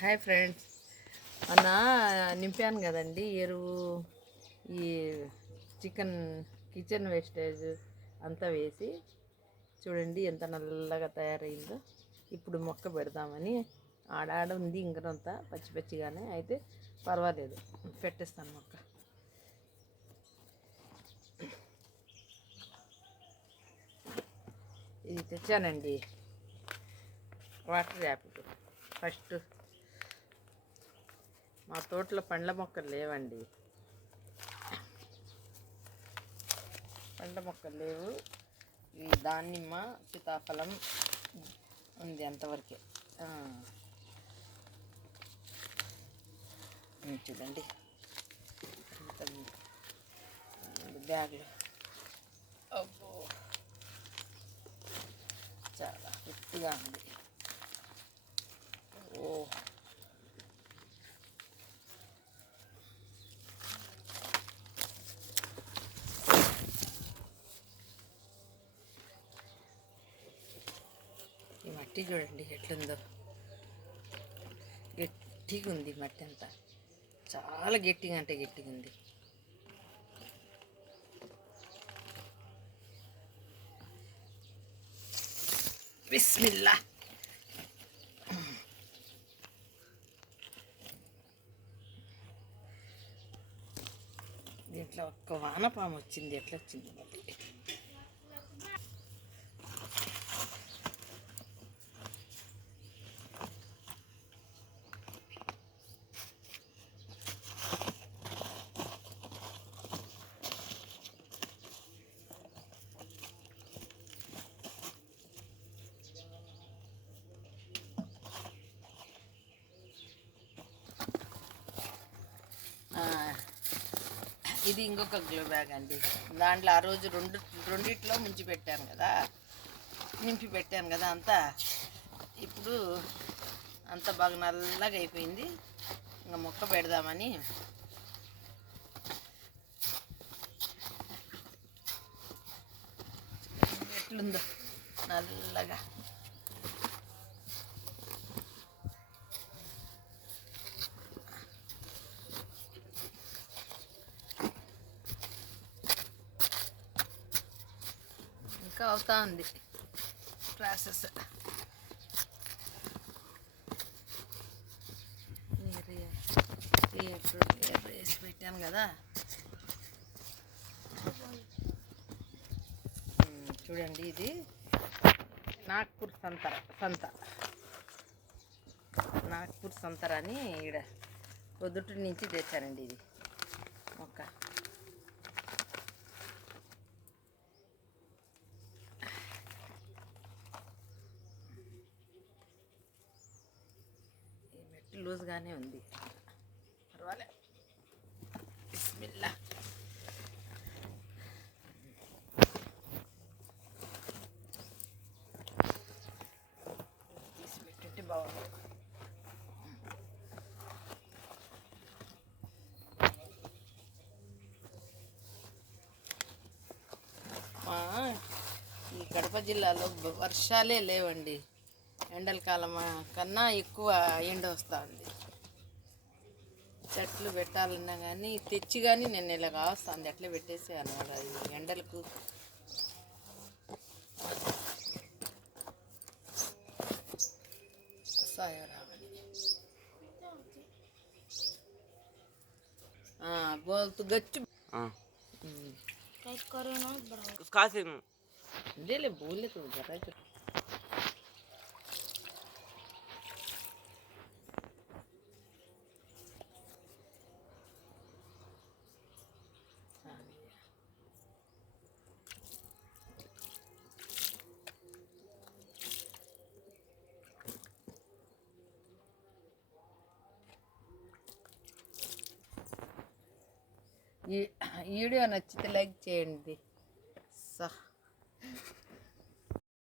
Hi friends, మొన్న నింపాను కదండి ఎరువు. ఈ కిచెన్ వేస్టేజ్ అంతా వేసి చూడండి ఎంత నల్లగా తయారైందో. ఇప్పుడు మొక్క పెడదామని ఆడాడ ఉంది, ఇంకనంతా పచ్చి పచ్చిగానే అయితే పర్వాలేదు, పెట్టేస్తాను మొక్క. ఇది తెచ్చానండి, వాటర్ యాపిల్. ఫస్ట్ మా తోటలో పండ్ల మొక్కలు లేవండి, పండ్ల మొక్కలు లేవు. ఈ దానిమ్మ, సీతాఫలం ఉంది అంతవరకే. చూడండి బ్యాగ్లో. అబ్బో, చాలా గట్టిగా ఉంది. ఓ, ఈ మట్టి చూడండి ఎట్లుందో, గట్టిగా ఉంది మట్టి అంతా, చాలా గట్టిగా అంటే గట్టిగా ఉంది. బిస్మిల్లా. దీంట్లో ఒక్క వానపాము వచ్చింది, ఎట్లా వచ్చింది మళ్ళీ. ఇది ఇంకొక గ్లో బ్యాగ్ అండి. దాంట్లో ఆ రోజు రెండిట్లో ముంచి పెట్టాను కదా, నింపి పెట్టాను కదా అంతా. ఇప్పుడు అంత బాగా నల్లగా అయిపోయింది. ఇంకా మొక్క పెడదామని ఎట్లుందో నల్లగా. ఇంకా అవుతా ఉంది ప్రాసెస్. వేసి పెట్టాను కదా, చూడండి. ఇది నాగ్పూర్ సంతర అని ఈడ పొద్దుటి నుంచి తెచ్చానండి ఇది మొక్క. ఈ మెట్టు లూజ్గానే ఉంది, పర్వాలే. బిస్మిల్లా. తీసి పెట్టుంటే బాగుంది. ఈ కడప జిల్లాలో వర్షాలే లేవండి. ఎండల కాలం కన్నా ఎక్కువ ఎండ వస్తుంది. చెట్లు పెట్టాలన్నా కానీ తెచ్చి కానీ నేను ఇలా కావస్తుంది, అట్లే పెట్టేసే అన్నమాట. ఈ ఎండలకు వస్తాయో రావని. बोल गच्च करो ना उसका से ले ले बोले तो जरा जो ఈ వీడియో నచ్చితే లైక్ చేయండి.